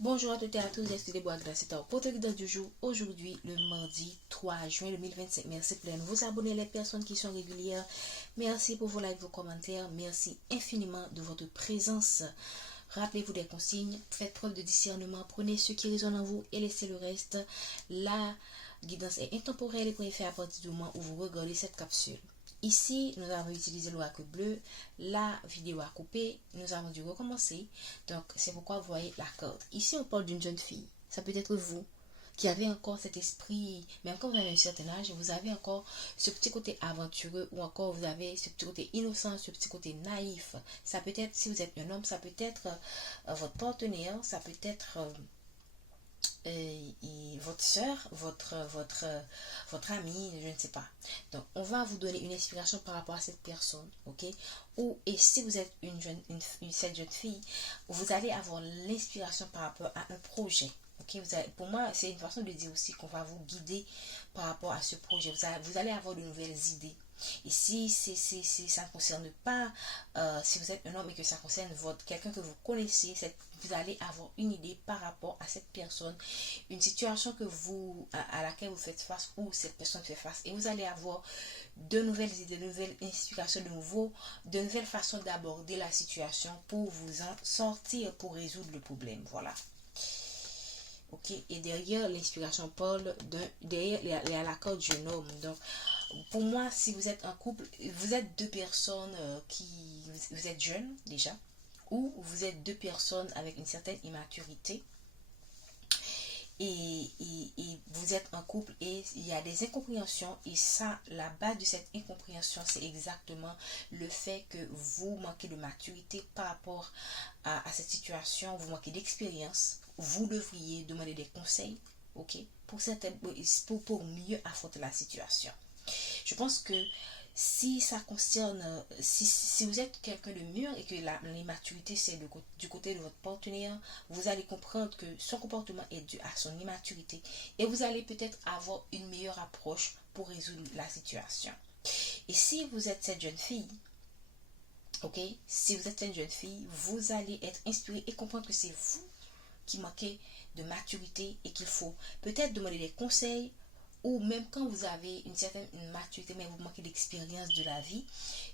Bonjour à toutes et à tous, c'est les bois grâce à votre guidance du jour. Aujourd'hui, le mardi 3 juin 2025. Merci pour vous abonner, les personnes qui sont régulières. Merci pour vos likes, vos commentaires. Merci infiniment de votre présence. Rappelez-vous des consignes, faites preuve de discernement, prenez ce qui résonne en vous et laissez le reste. La guidance est intemporelle et peut être faite à partir du moment où vous regardez cette capsule. Ici, nous avons utilisé le hack bleu, la vidéo a coupé, nous avons dû recommencer. Donc, c'est pourquoi vous voyez la corde. Ici, on parle d'une jeune fille. Ça peut être vous qui avez encore cet esprit, même quand vous avez un certain âge, vous avez encore ce petit côté aventureux ou encore vous avez ce petit côté innocent, ce petit côté naïf. Ça peut être, si vous êtes un homme, ça peut être votre partenaire, ça peut être votre soeur, votre ami, je ne sais pas. Donc, on va vous donner une inspiration par rapport à cette personne, ok? Et si vous êtes cette jeune fille, vous allez avoir l'inspiration par rapport à un projet. Ok, pour moi, c'est une façon de dire aussi qu'on va vous guider par rapport à ce projet. Vous allez avoir de nouvelles idées. Et si ça ne concerne pas, si vous êtes un homme et que ça concerne quelqu'un que vous connaissez, vous allez avoir une idée par rapport à cette personne, une situation à laquelle vous faites face ou cette personne fait face. Et vous allez avoir de nouvelles idées, de nouvelles inspirations, de nouvelles façons d'aborder la situation pour vous en sortir, pour résoudre le problème. Voilà. Ok, et derrière l'inspiration parle derrière l'accord du jeune homme. Donc, pour moi, si vous êtes un couple, vous êtes deux personnes vous êtes jeunes déjà, ou vous êtes deux personnes avec une certaine immaturité, et vous êtes un couple et il y a des incompréhensions, et ça, la base de cette incompréhension, c'est exactement le fait que vous manquez de maturité par rapport à cette situation, vous manquez d'expérience, vous devriez demander des conseils, ok, pour mieux affronter la situation. Je pense que si ça concerne, si vous êtes quelqu'un de mûr et que l'immaturité c'est du côté de votre partenaire, vous allez comprendre que son comportement est dû à son immaturité et vous allez peut-être avoir une meilleure approche pour résoudre la situation. Et si vous êtes cette jeune fille, ok, si vous êtes une jeune fille, vous allez être inspiré et comprendre que c'est vous qui manquez de maturité et qu'il faut peut-être demander des conseils, ou même quand vous avez une certaine maturité mais vous manquez d'expérience de la vie,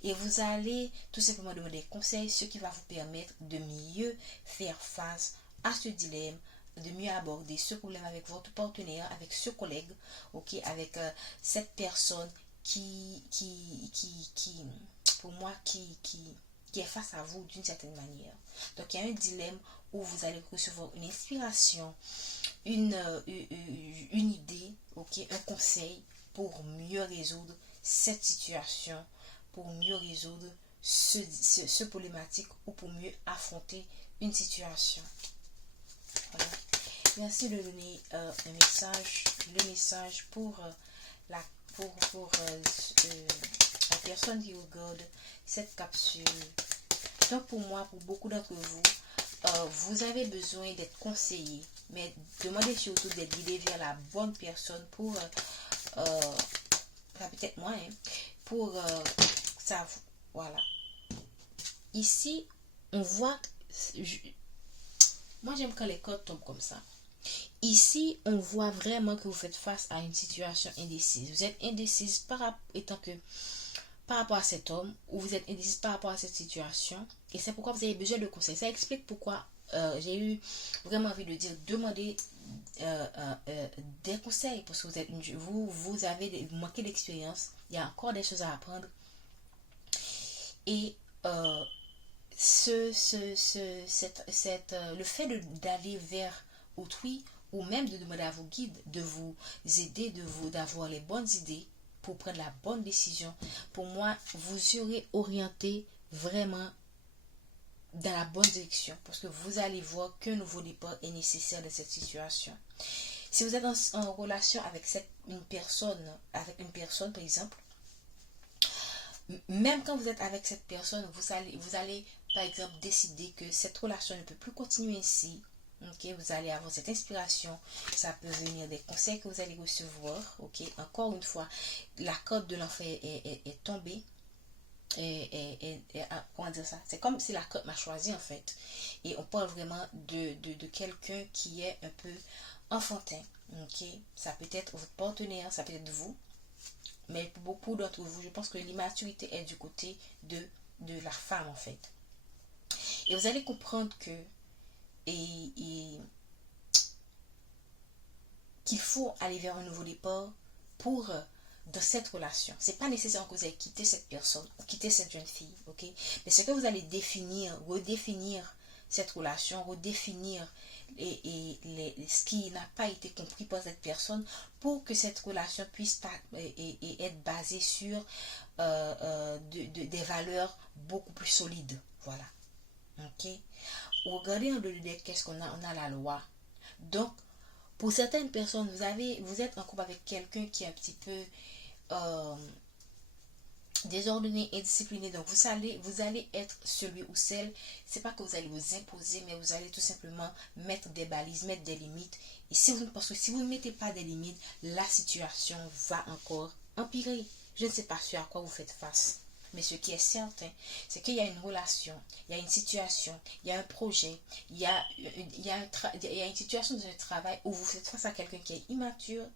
et vous allez tout simplement demander des conseils, ce qui va vous permettre de mieux faire face à ce dilemme, de mieux aborder ce problème avec votre partenaire, avec ce collègue, ok, avec cette personne qui pour moi, qui est face à vous d'une certaine manière. Donc, il y a un dilemme où vous allez recevoir une inspiration, une idée, ok, un conseil pour mieux résoudre cette situation, pour mieux résoudre ce problématique ou pour mieux affronter une situation. Voilà. Merci de donner le message pour la la personne qui regarde cette capsule. Donc pour moi, pour beaucoup d'entre vous, vous avez besoin d'être conseillé, mais demandez surtout d'être guidé vers la bonne personne pour, ça peut-être moi, hein, pour ça, voilà. Ici, on voit, moi j'aime quand les codes tombent comme ça. Ici, on voit vraiment que vous faites face à une situation indécise. Vous êtes indécise par rapport à cet homme, ou vous êtes indécise par rapport à cette situation, et c'est pourquoi vous avez besoin de conseils. Ça explique pourquoi j'ai eu vraiment envie de dire demander des conseils, parce que vous avez manqué d'expérience, il y a encore des choses à apprendre, et le fait d'aller vers autrui, ou même de demander à vos guides de vous aider, d'avoir les bonnes idées pour prendre la bonne décision, pour moi, vous serez orienté vraiment dans la bonne direction, parce que vous allez voir qu'un nouveau départ est nécessaire dans cette situation. Si vous êtes en relation avec une personne par exemple, même quand vous êtes avec cette personne, vous allez par exemple décider que cette relation ne peut plus continuer ainsi. Ok, vous allez avoir cette inspiration, ça peut venir des conseils que vous allez recevoir. Ok, encore une fois, la corde de l'enfer est tombée. comment dire ça, c'est comme si la carte m'a choisi en fait, et on parle vraiment de quelqu'un qui est un peu enfantin, ok, ça peut être votre partenaire, ça peut être vous, mais pour beaucoup d'entre vous, je pense que l'immaturité est du côté de la femme en fait, et vous allez comprendre que et qu'il faut aller vers un nouveau départ pour dans cette relation. C'est pas nécessaire que vous allez quitter cette personne ou quitter cette jeune fille, ok? Mais c'est que vous allez redéfinir cette relation, redéfinir ce qui n'a pas été compris par cette personne pour que cette relation puisse pas, être basée sur des valeurs beaucoup plus solides. Voilà. Ok? Regardez en dehors, qu'est-ce qu'on a? On a la loi. Donc, pour certaines personnes, vous êtes en couple avec quelqu'un qui est un petit peu euh, désordonné, indiscipliné. Donc, vous allez être celui ou celle, c'est pas que vous allez vous imposer, mais vous allez tout simplement mettre des balises, mettre des limites. Et parce que si vous ne mettez pas des limites, la situation va encore empirer. Je ne sais pas à quoi vous faites face. Mais ce qui est certain, c'est qu'il y a une relation, il y a une situation, il y a un projet, il y a une situation de travail où vous faites face à quelqu'un qui est immature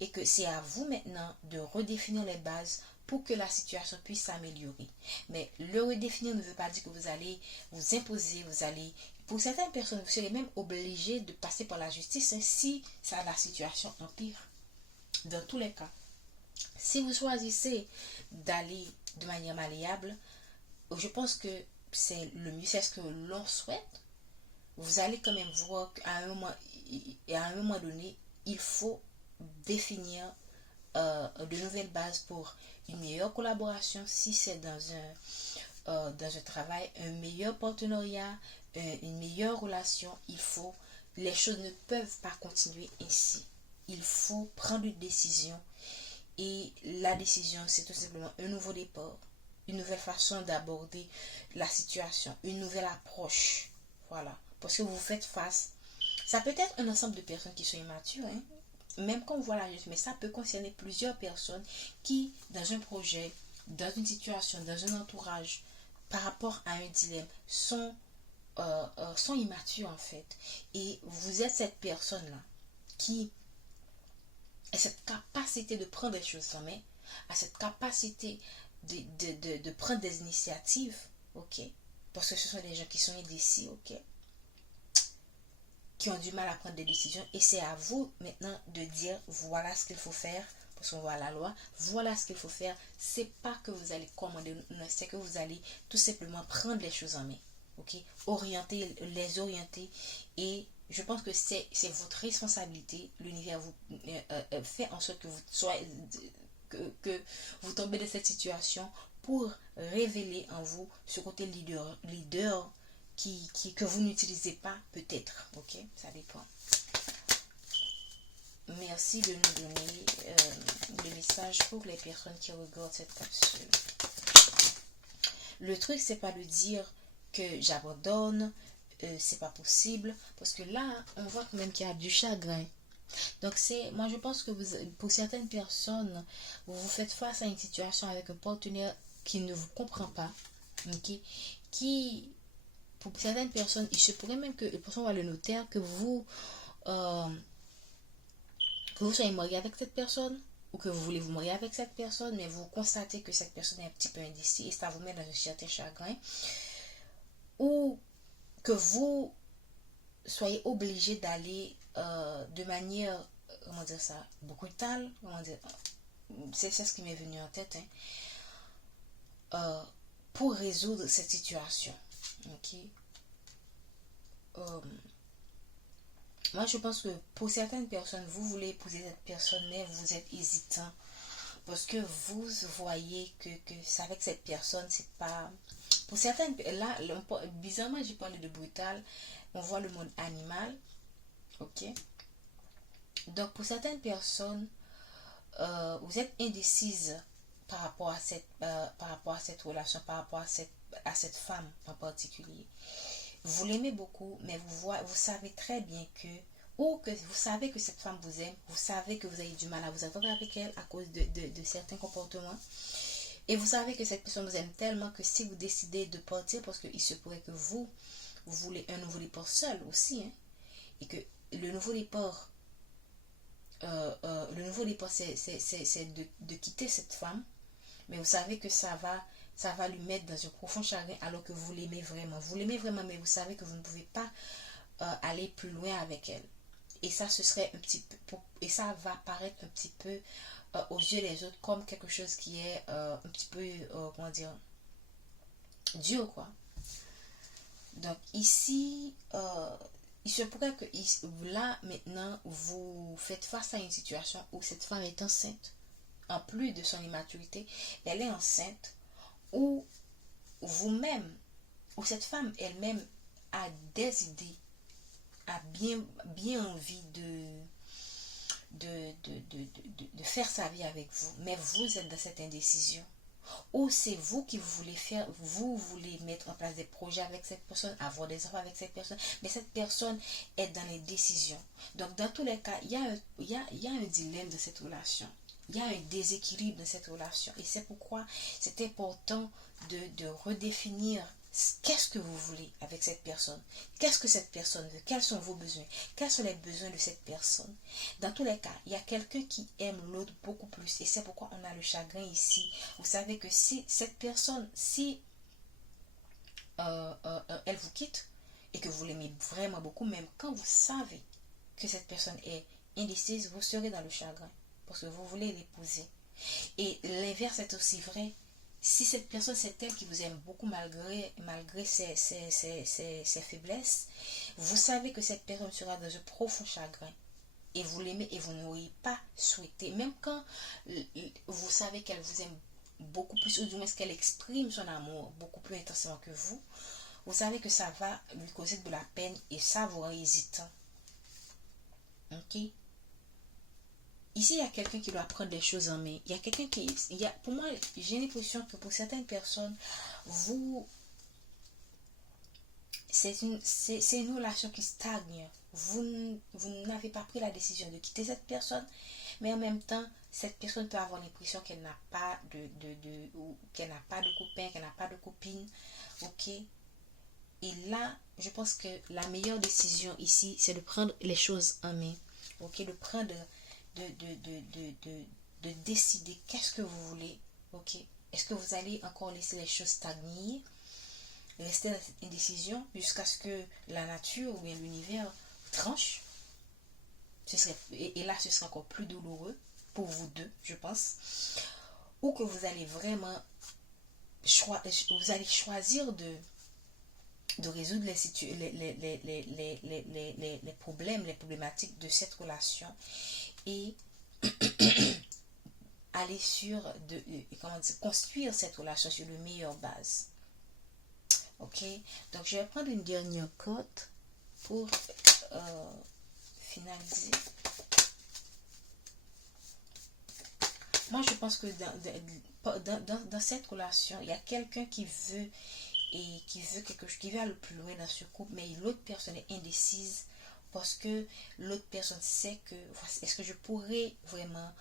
et que c'est à vous maintenant de redéfinir les bases pour que la situation puisse s'améliorer. Mais le redéfinir ne veut pas dire que vous allez vous imposer, pour certaines personnes, vous serez même obligé de passer par la justice si la situation empire. Dans tous les cas. Si vous choisissez d'aller de manière malléable, je pense que c'est le mieux, c'est ce que l'on souhaite. Vous allez quand même voir qu'à un moment donné, il faut définir de nouvelles bases pour une meilleure collaboration si c'est dans un travail, un meilleur partenariat, une meilleure relation. Les choses ne peuvent pas continuer ainsi. Il faut prendre une décision. Et la décision, c'est tout simplement un nouveau départ, une nouvelle façon d'aborder la situation, une nouvelle approche. Voilà. Parce que vous faites face. Ça peut être un ensemble de personnes qui sont immatures, hein. Même quand on voit la juste, mais ça peut concerner plusieurs personnes qui, dans un projet, dans une situation, dans un entourage, par rapport à un dilemme, sont immatures en fait. Et vous êtes cette personne-là qui a cette capacité de prendre des choses en main, a cette capacité de prendre des initiatives, ok? Parce que ce sont des gens qui sont indécis, ok? Qui ont du mal à prendre des décisions. Et c'est à vous maintenant de dire, voilà ce qu'il faut faire, parce qu'on voit la loi, voilà ce qu'il faut faire. C'est pas que vous allez commander, non, c'est que vous allez tout simplement prendre les choses en main, ok? Les orienter, et je pense que c'est votre responsabilité. L'univers vous fait en sorte que vous soyez que vous tombez dans cette situation pour révéler en vous ce côté leader que vous n'utilisez pas peut-être, ok, ça dépend. Merci de nous donner le message pour les personnes qui regardent cette capsule. Le truc, c'est pas de dire que j'abandonne, c'est pas possible, parce que là, on voit quand même qu'il y a du chagrin. Donc moi je pense que pour certaines personnes, vous faites face à une situation avec un partenaire qui ne vous comprend pas, ok, pour certaines personnes, il se pourrait même que, et pour ça on va le notaire, que vous soyez marié avec cette personne, ou que vous voulez vous marier avec cette personne, mais vous constatez que cette personne est un petit peu indécis et ça vous met dans un certain chagrin, ou que vous soyez obligé d'aller de manière, comment dire ça, brutale, c'est ce qui m'est venu en tête, hein, pour résoudre cette situation, ok. Moi je pense que pour certaines personnes, vous voulez épouser cette personne, mais vous êtes hésitant parce que vous voyez que c'est avec cette personne, c'est pas pour certaines. Là bizarrement j'ai parlé de brutal, on voit le monde animal, ok. Donc pour certaines personnes, vous êtes indécise par rapport à cette relation, par rapport à cette femme en particulier. Vous l'aimez beaucoup, mais vous savez très bien ou que vous savez que cette femme vous aime, vous savez que vous avez du mal à vous entendre avec elle à cause de certains comportements, Et vous savez que cette personne vous aime tellement que si vous décidez de partir, parce qu'il se pourrait que vous voulez un nouveau départ seul aussi, hein, et que le nouveau départ, c'est de quitter cette femme, mais vous savez que ça va lui mettre dans un profond chagrin alors que vous l'aimez vraiment. Vous l'aimez vraiment, mais vous savez que vous ne pouvez pas aller plus loin avec elle. Et ça, ce serait un petit peu, et ça va paraître un petit peu aux yeux des autres comme quelque chose qui est un petit peu, comment dire, dur, quoi. Donc ici, il se pourrait que là, maintenant, vous faites face à une situation où cette femme est enceinte. En plus de son immaturité, elle est enceinte, ou vous-même, ou cette femme elle-même a des idées, a bien envie de faire sa vie avec vous, mais vous êtes dans cette indécision. Ou c'est vous qui voulez faire, vous voulez mettre en place des projets avec cette personne, avoir des enfants avec cette personne, mais cette personne est dans les décisions. Donc dans tous les cas, il y a un dilemme de cette relation. Il y a un déséquilibre dans cette relation. Et c'est pourquoi c'est important de redéfinir qu'est-ce que vous voulez avec cette personne. Qu'est-ce que cette personne veut. Quels sont vos besoins. Quels sont les besoins de cette personne. Dans tous les cas, il y a quelqu'un qui aime l'autre beaucoup plus. Et c'est pourquoi on a le chagrin ici. Vous savez que si cette personne, si elle vous quitte et que vous l'aimez vraiment beaucoup, même quand vous savez que cette personne est indécise, vous serez dans le chagrin. Parce que vous voulez l'épouser. Et l'inverse est aussi vrai. Si cette personne, c'est elle qui vous aime beaucoup malgré ses faiblesses, vous savez que cette personne sera dans un profond chagrin. Et vous l'aimez et vous n'auriez pas souhaité. Même quand vous savez qu'elle vous aime beaucoup plus, ou du moins qu'elle exprime son amour beaucoup plus intensément que vous savez que ça va lui causer de la peine et ça vous rend hésitant. Ok? Ici, il y a quelqu'un qui doit prendre les choses en main. Il y a quelqu'un qui... pour moi, j'ai l'impression que pour certaines personnes, c'est une relation qui stagne. Vous n'avez pas pris la décision de quitter cette personne, mais en même temps, cette personne peut avoir l'impression qu'elle n'a pas qu'elle n'a pas de copain, qu'elle n'a pas de copine. Ok? Et là, je pense que la meilleure décision ici, c'est de prendre les choses en main. Ok? De prendre... de décider qu'est-ce que vous voulez. Ok? Est-ce que vous allez encore laisser les choses stagner, rester dans cette indécision jusqu'à ce que la nature ou bien l'univers tranche? Et là, ce sera encore plus douloureux pour vous deux, je pense. Ou que vous allez vraiment vous allez choisir de résoudre les problèmes, les problématiques de cette relation et aller construire cette relation sur de meilleures bases. Ok, donc je vais prendre une dernière carte pour finaliser. Moi, je pense que dans cette relation, il y a quelqu'un qui veut quelque chose, qui veut aller plus loin dans ce couple, mais l'autre personne est indécise parce que l'autre personne sait que est-ce que je pourrais vraiment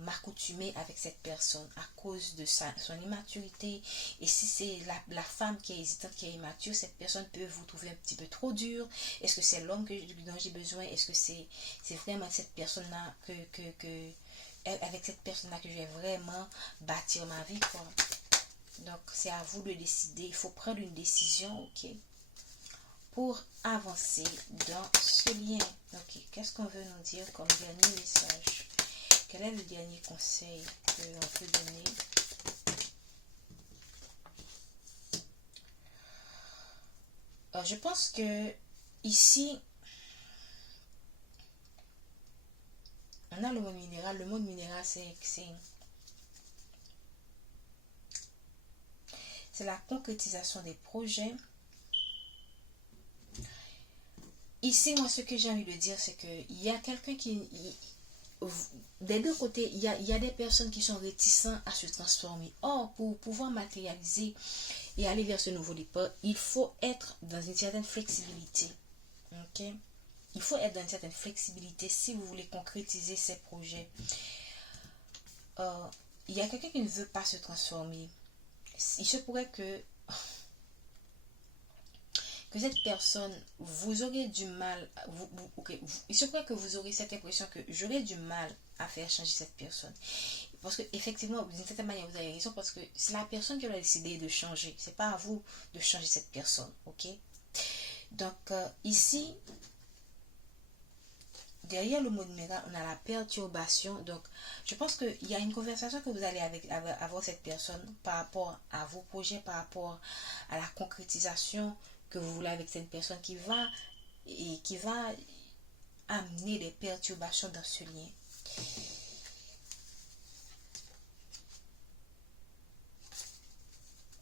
m'accoutumer avec cette personne à cause de son immaturité. Et si c'est la femme qui est hésitante, qui est immature, cette personne peut vous trouver un petit peu trop dur. Est-ce que c'est l'homme dont j'ai besoin? Est-ce que c'est vraiment cette personne-là avec cette personne-là que je vais vraiment bâtir ma vie, quoi. Donc c'est à vous de décider. Il faut prendre une décision, ok, pour avancer dans ce lien. Ok, qu'est-ce qu'on veut nous dire comme dernier message? Quel est le dernier conseil qu'on peut donner? Je pense que ici, on a le monde minéral. Le monde minéral, c'est la concrétisation des projets. Ici, moi, ce que j'ai envie de dire, c'est qu'il y a quelqu'un des deux côtés, il y a des personnes qui sont réticentes à se transformer. Or, pour pouvoir matérialiser et aller vers ce nouveau départ, il faut être dans une certaine flexibilité. Ok? Il faut être dans une certaine flexibilité si vous voulez concrétiser ces projets. il y a quelqu'un qui ne veut pas se transformer. Il se pourrait que cette personne, vous aurez du mal, il se pourrait que vous aurez cette impression que j'aurai du mal à faire changer cette personne. Parce que effectivement, d'une certaine manière, vous avez raison, parce que c'est la personne qui a décidé de changer. C'est pas à vous de changer cette personne, ok? Donc, ici, derrière le mot numéral, on a la perturbation. Donc, je pense qu'il y a une conversation que vous allez avoir cette personne par rapport à vos projets, par rapport à la concrétisation que vous voulez avec cette personne qui va amener des perturbations dans ce lien.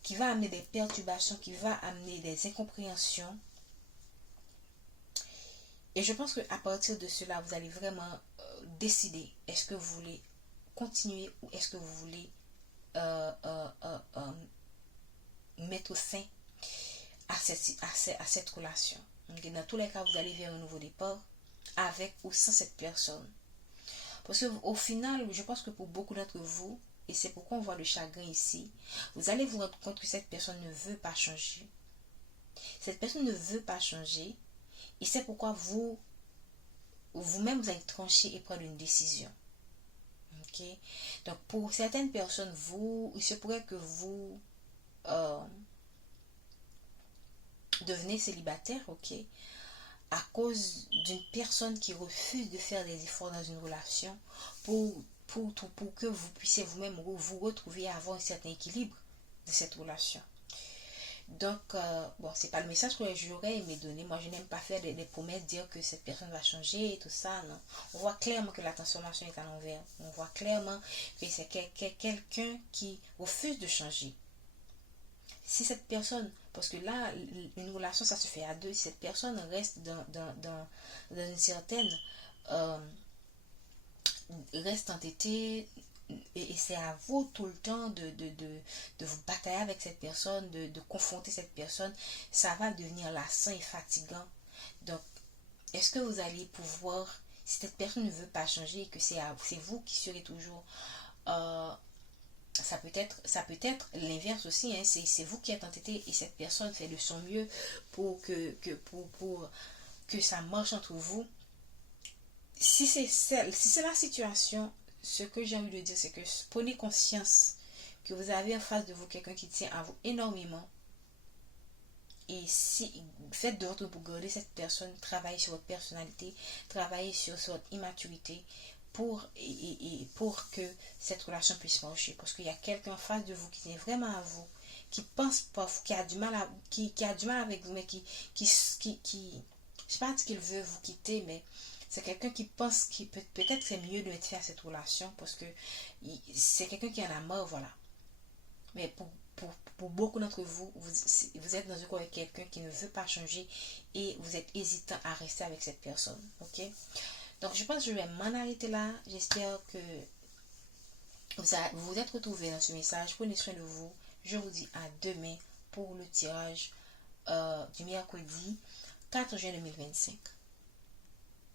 Qui va amener des perturbations, qui va amener des incompréhensions. Et je pense qu'à partir de cela, vous allez vraiment décider, est-ce que vous voulez continuer ou est-ce que vous voulez mettre fin à cette relation. Okay? Dans tous les cas, vous allez vers un nouveau départ avec ou sans cette personne. Parce qu'au final, je pense que pour beaucoup d'entre vous, et c'est pourquoi on voit le chagrin ici, vous allez vous rendre compte que cette personne ne veut pas changer. Cette personne ne veut pas changer. Et c'est pourquoi vous-même, vous allez trancher et prendre une décision. Ok? Donc, pour certaines personnes, il se pourrait que vous devenez célibataire, ok? À cause d'une personne qui refuse de faire des efforts dans une relation pour que vous puissiez vous-même vous retrouver et avoir un certain équilibre de cette relation. Donc, bon, c'est pas le message que j'aurais aimé donner. Moi, je n'aime pas faire des promesses, dire que cette personne va changer et tout ça, non. On voit clairement que la transformation est à l'envers. On voit clairement que c'est quelqu'un qui refuse de changer. Si cette personne, parce que là, une relation, ça se fait à deux, si cette personne reste dans une certaine... reste entêtée, et c'est à vous tout le temps de vous batailler avec cette personne, de confronter cette personne, ça va devenir lassant et fatigant. Donc, est-ce que vous allez pouvoir, si cette personne ne veut pas changer et que c'est vous qui serez toujours... ça peut être l'inverse aussi, hein, c'est vous qui êtes entêté et cette personne fait de son mieux pour que ça marche entre vous. Si c'est la situation, ce que j'ai envie de dire, c'est que prenez conscience que vous avez en face de vous quelqu'un qui tient à vous énormément. Et si faites de votre pour garder cette personne, travaillez sur votre personnalité, travaillez sur votre immaturité pour que cette relation puisse marcher. Parce qu'il y a quelqu'un en face de vous qui tient vraiment à vous, qui pense pas, qui a du mal avec vous, mais je sais pas ce qu'il veut vous quitter, mais c'est quelqu'un qui pense qu'il peut-être c'est mieux de mettre fin à cette relation parce que c'est quelqu'un qui en a marre, voilà. Mais pour beaucoup d'entre vous, vous êtes dans un couple avec quelqu'un qui ne veut pas changer et vous êtes hésitant à rester avec cette personne, ok? Donc je pense que je vais m'en arrêter là. J'espère que vous vous êtes retrouvés dans ce message. Prenez soin de vous. Je vous dis à demain pour le tirage du mercredi 4 juin 2025.